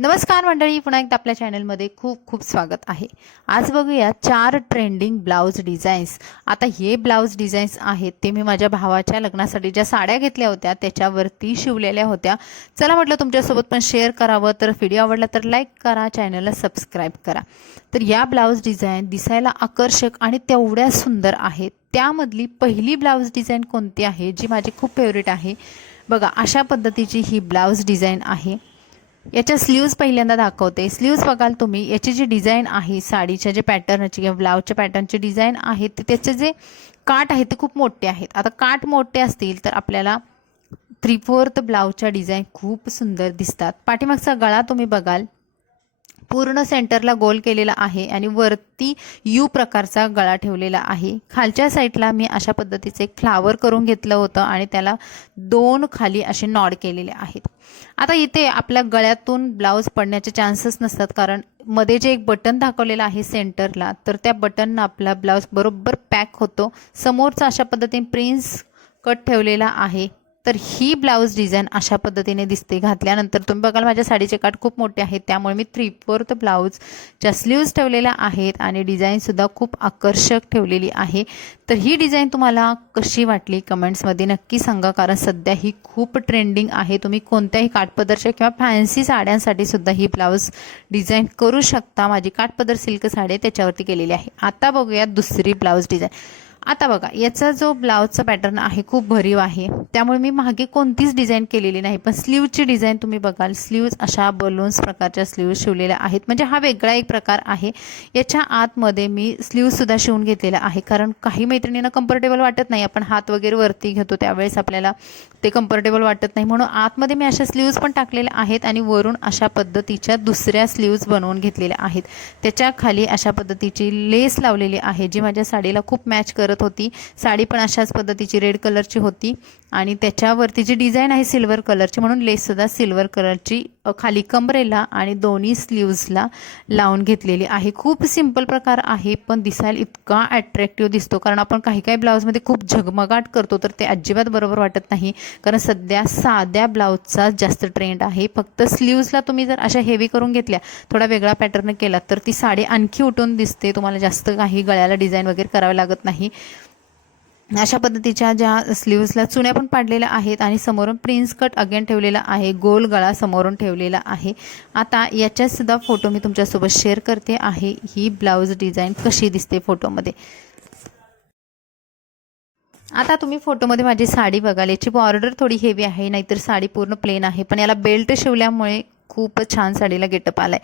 नमस्कार मंडळी, पुन्हा एकदा आपल्या चॅनलमध्ये खूप खूप स्वागत आहे। आज बघूया 4 ट्रेंडिंग ब्लाउज डिझाईन्स। आता हे ब्लाउज डिझाईन्स आहेत ते मी माझ्या भावाच्या लग्नासाठी ज्या साड्या घेतल्या होत्या त्याच्यावरती शिवलेल्या होत्या। चला म्हटलं तुमच्यासोबत पण शेअर करावं, तर व्हिडिओ आवडला तर लाईक करा, चॅनलला सबस्क्राईब करा। तर या ब्लाउज डिझाईन दिसायला आकर्षक आणि तेवढ्या सुंदर आहेत। त्यामधली पहिली ब्लाउज डिझाईन कोणती आहे जी माझी खूप फेवरेट आहे बघा। अशा पद्धतीची ही ब्लाउज डिझाईन आहे। याच्या स्लीव्स पहिल्यांदा दाखवते। स्लीव्स बघाल तुम्ही, याची जी डिझाईन आहे साडीच्या जे पॅटर्नची किंवा ब्लाउजच्या पॅटर्नची डिझाईन आहे त्याचे जे काठ आहेत ते खूप मोठे आहेत। आता काठ मोठे असतील तर आपल्याला 3/4 ब्लाउजच्या डिझाईन खूप सुंदर दिसतात। पाठीमागचा गळा तुम्ही बघाल पूर्ण सेंटरला गोल केलेला आहे आणि वरती यू प्रकारचा गळा ठेवलेला आहे। खालच्या साईडला मी अशा पद्धतीचे एक फ्लावर करून घेतलं होतं आणि त्याला 2 खाली असे नॉड केलेले आहेत। आता इथे आपल्या गळ्यातून ब्लाउज पडण्याचे चान्सेस नसतात, कारण मध्ये जे एक बटन दाखवलेलं आहे सेंटरला, तर त्या बटननं आपला ब्लाउज बरोबर पॅक होतो। समोरचा अशा पद्धतीने प्रिन्स कट ठेवलेला आहे। तर ही ब्लाउज डिझाईन अशा पद्धतीने दिसते घातल्यानंतर। तुम्ही बघाल माझ्या साडीचे काठ खूप मोठे आहेत, त्यामुळे मी 3/4 ब्लाउजच्या स्लीव्स ठेवलेल्या आहेत आणि डिझाईन सुद्धा खूप आकर्षक ठेवलेली आहे। तर ही डिझाईन तुम्हाला कशी वाटली कमेंट्समध्ये नक्की सांगा, कारण सध्या ही खूप ट्रेंडिंग आहे। तुम्ही कोणत्याही काठपदरच्या किंवा फॅन्सी साड्यांसाठी सुद्धा ही ब्लाउज डिझाईन करू शकता। माझी काठपदर सिल्क साडी त्याच्यावरती केलेली आहे। आता बघूया दुसरी ब्लाउज डिझाईन। आता बघा, याचा जो ब्लाउजचा पॅटर्न आहे खूप भरीव आहे, त्यामुळे मी मागे कोणतीच डिझाईन केलेली नाही। पण स्लीवची डिझाईन तुम्ही बघाल, स्लीव्ज अशा बलून्स प्रकारच्या स्लीव्ज शिवलेल्या आहेत, म्हणजे हा वेगळा एक प्रकार आहे। याच्या आतमध्ये मी स्लीव्ज सुद्धा शिवून घेतलेला आहे, कारण काही मैत्रिणींना कम्फर्टेबल वाटत नाही, आपण हात वगैरे वरती घेतो त्यावेळेस आपल्याला ते कम्फर्टेबल वाटत नाही, म्हणून आतमध्ये मी अशा स्लीव्ज पण टाकलेल्या आहेत आणि वरून अशा पद्धतीच्या दुसऱ्या स्लीव्ज बनवून घेतलेल्या आहेत। त्याच्या खाली अशा पद्धतीची लेस लावलेली आहे जी माझ्या साडीला खूप मॅच करत होती। साडी पण अशाच पद्धतीची रेड कलरची होती आणि त्याच्यावरती जी डिझाईन आहे सिल्वर कलरची, म्हणून लेस सुद्धा सिल्वर कलरची खाली कमरेला आणि दोन्ही स्लीव्सला लावून घेतलेली आहे। खूप सिंपल प्रकार आहे, पण दिसायला इतका अट्रॅक्टिव्ह दिसतो, कारण आपण काही काही ब्लाऊजमध्ये खूप झगमगाट करतो तर ते अजिबात बरोबर वाटत नाही, कारण सध्या साध्या ब्लाऊजचा जास्त ट्रेंड आहे। फक्त स्लीव्सला तुम्ही जर अशा हेवी करून घेतल्या, थोडा वेगळा पॅटर्न केला, तर ती साडी आणखी उठून दिसते। तुम्हाला जास्त काही गळ्याला डिझाईन वगैरे करावं लागत नाही। अशा पद्धतीच्या ज्या स्लीव्सला चुन्या पण पाडलेल्या आहेत आणि समोरून प्रिन्स कट अगेन ठेवलेला आहे, गोल गळा समोरून ठेवलेला आहे। आता याच्यात सुद्धा फोटो मी तुमच्यासोबत शेअर करते आहे, ही ब्लाउज डिझाईन कशी दिसते फोटोमध्ये। आता तुम्ही फोटोमध्ये माझी साडी बघाल, याची बॉर्डर थोडी हेवी आहे, नाहीतर साडी पूर्ण प्लेन आहे, पण याला बेल्ट शिवल्यामुळे खूप छान साडीला गेटअप आलाय।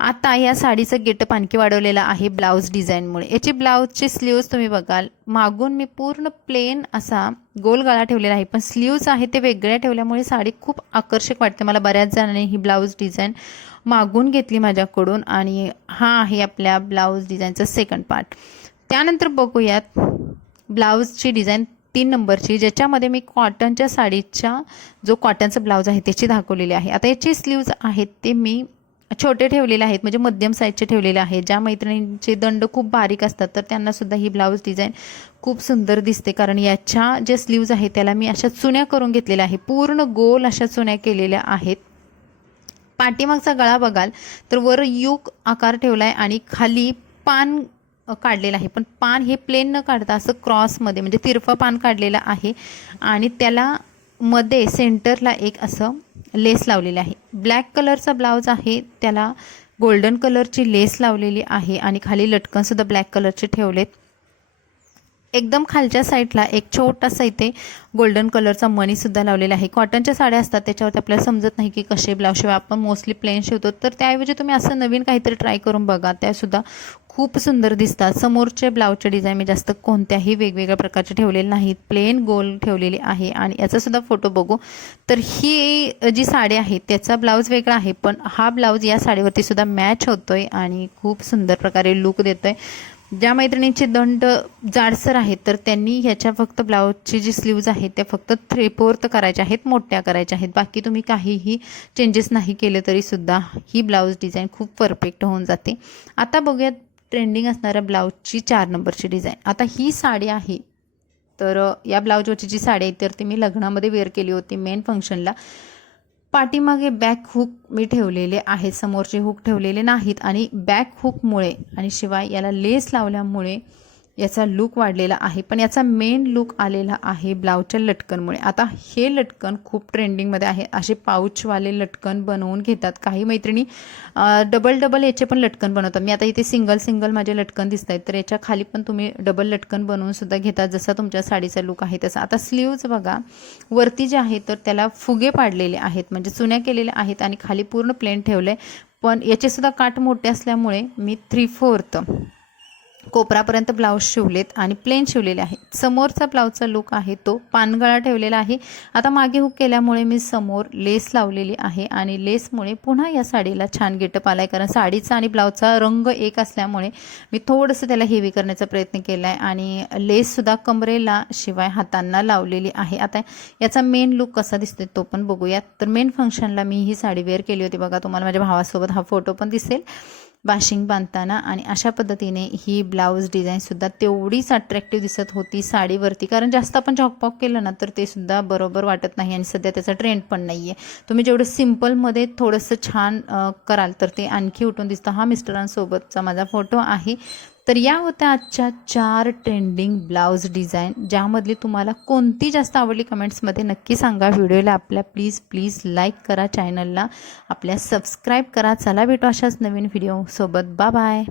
आता या साडीचं गेटअप आणखी वाढवलेलं आहे ब्लाउज डिझाईनमुळे। याची ब्लाउजची स्लीव्स तुम्ही बघाल, मागून मी पूर्ण प्लेन असा गोल गळा ठेवलेला आहे, पण स्लीव्स आहे ते वेगळ्या ठेवल्यामुळे साडी खूप आकर्षक वाटते। मला बऱ्याच जणांनी ही ब्लाउज डिझाईन मागून घेतली माझ्याकडून आणि हा आहे आपल्या ब्लाउज डिझाईनचा सेकंड पार्ट। त्यानंतर बघूयात ब्लाउजची डिझाईन 3 नंबरची, ज्याच्यामध्ये मी कॉटनच्या साडीच्या जो कॉटनचा ब्लाउज आहे त्याची दाखवलेली आहे। आता याची स्लीव्ज आहेत ते मी छोटे ठेवलेले आहेत, म्हणजे मध्यम साईजचे ठेवलेले आहेत। ज्या मैत्रिणींचे दंड खूप बारीक असतात तर त्यांना सुद्धा ही ब्लाउज डिझाईन खूप सुंदर दिसते, कारण याच्या ज्या स्लीव्ज आहेत त्याला मी अशा चुन्या करून घेतलेल्या आहे, पूर्ण गोल अशा चुन्या केलेल्या आहेत। पाठीमागचा गळा बघाल तर वर युक आकार ठेवलाय आणि खाली पान काढलेलं आहे, पण पान हे प्लेन न काढता असं क्रॉसमध्ये म्हणजे तिरफा पान काढलेलं आहे आणि त्याला मध्ये सेंटरला एक असं लेस लावलेली आहे। ब्लॅक कलरचा ब्लाउज आहे, त्याला गोल्डन कलरची लेस लावलेली आहे आणि खाली लटकन सुद्धा ब्लॅक कलरचे ठेवलेत। एकदम खालच्या साईडला एक छोटासा इथे गोल्डन कलरचा मणी सुद्धा लावलेला आहे। कॉटनच्या साड्या असतात त्याच्यावरती आपल्याला समजत नाही की कसे ब्लाउज शिवाय, आपण मोस्टली प्लेन शिवतो, तर त्याऐवजी तुम्ही असं नवीन काहीतरी ट्राय करून बघा, त्यासुद्धा खूप सुंदर दिसतात। समोरचे ब्लाउजचे डिझाईन मी जास्त कोणत्याही वेगवेगळ्या प्रकारचे ठेवलेले नाहीत, प्लेन गोल ठेवलेली आहे। आणि याचा सुद्धा फोटो बघू तर ही जी साडी आहे त्याचा ब्लाउज वेगळा आहे, पण हा ब्लाउज या साडीवरती सुद्धा मॅच होतोय आणि खूप सुंदर प्रकारे लुक देतोय। ज्या मैत्रिणींचे दंड जाडसर आहेत तर त्यांनी ह्याच्या फक्त ब्लाउजची जी स्लीव्ज आहेत त्या फक्त 3/4 करायच्या आहेत, मोठ्या करायच्या आहेत, बाकी तुम्ही काहीही चेंजेस नाही केले तरी सुद्धा ही ब्लाउज डिझाईन खूप परफेक्ट होऊन जाते। आता बघूयात ट्रेंडिंग असणाऱ्या ब्लाउजची 4 नंबरची डिझाईन। आता ही साडी आहे, तर या ब्लाउजवरची जी साडी आहे तर ती मी लग्नामध्ये वेअर केली होती मेन फंक्शनला। पाठीमागे बॅक हुक मी ठेवलेले आहेत, समोरचे हुक ठेवलेले नाहीत आणि बॅक हुकमुळे आणि शिवाय याला लेस लावल्यामुळे याचा लूक वाढलेला आहे. पण याचा मेन लूक आलेला आहे ब्लाऊजच्या लटकनमुळे. आता हे लटकन खूप ट्रेंडिंगमध्ये आहे. असे पाऊचवाले लटकन बनवून घेतात काही मैत्रिणी. डबल याचे पण लटकन बनवतात. मी आता इथे सिंगल माझे लटकन दिसत आहेत, तर याच्या खाली पण तुम्ही डबल लटकन बनवून सुद्धा घेतात, जसा तुमच्या साडीचा लूक आहे तसा. आता स्लीव्ज बघा, वरती जे आहे तर त्याला फुगे पाडलेले आहेत, म्हणजे चुन्या केलेल्या आहेत आणि खाली पूर्ण प्लेन ठेवले. पण याचे सुद्धा काठ मोठे असल्यामुळे मी 3/4 कोपरापर्यंत ब्लाऊज शिवलेत आणि प्लेन शिवलेले आहे. समोरचा ब्लाऊजचा लूक आहे तो पानगळा ठेवलेला आहे. आता मागे हुक केल्यामुळे मी समोर लेस लावलेली आहे आणि लेसमुळे पुन्हा या साडीला छान गेटअप आला आहे. कारण साडीचा आणि ब्लाऊजचा रंग एक असल्यामुळे मी थोडंसं त्याला हेवी करण्याचा प्रयत्न केला आहे आणि लेससुद्धा कमरेला शिवाय हातांना लावलेली आहे. आता याचा मेन लूक कसा दिसतोय तो पण बघूयात. तर मेन फंक्शनला मी ही साडी वेअर केली होती बघा. तुम्हाला माझ्या भावासोबत हा फोटो पण दिसेल बाशिंग बांधताना. आणि अशा पद्धतीने ही ब्लाऊज डिझाईनसुद्धा तेवढीच अट्रॅक्टिव्ह दिसत होती साडीवरती. कारण जास्त आपण झॉकपॉक केलं ना तर ते सुद्धा बरोबर वाटत नाही आणि सध्या त्याचा ट्रेंड पण नाही आहे. तुम्ही जेवढं सिम्पलमध्ये थोडंसं छान कराल तर ते आणखी उठून दिसतं. हा मिस्टरांसोबतचा माझा फोटो आहे. तर या होत्या आजच्या 4 ट्रेंडिंग ब्लाऊज डिझाईन. ज्यामधली तुम्हाला कोणती जास्त आवडली कमेंट्समध्ये नक्की सांगा. व्हिडिओला आपल्या प्लीज लाईक करा, चॅनलला आपल्या सबस्क्राईब करा. चला भेटू अशाच नवीन व्हिडिओसोबत. बाय.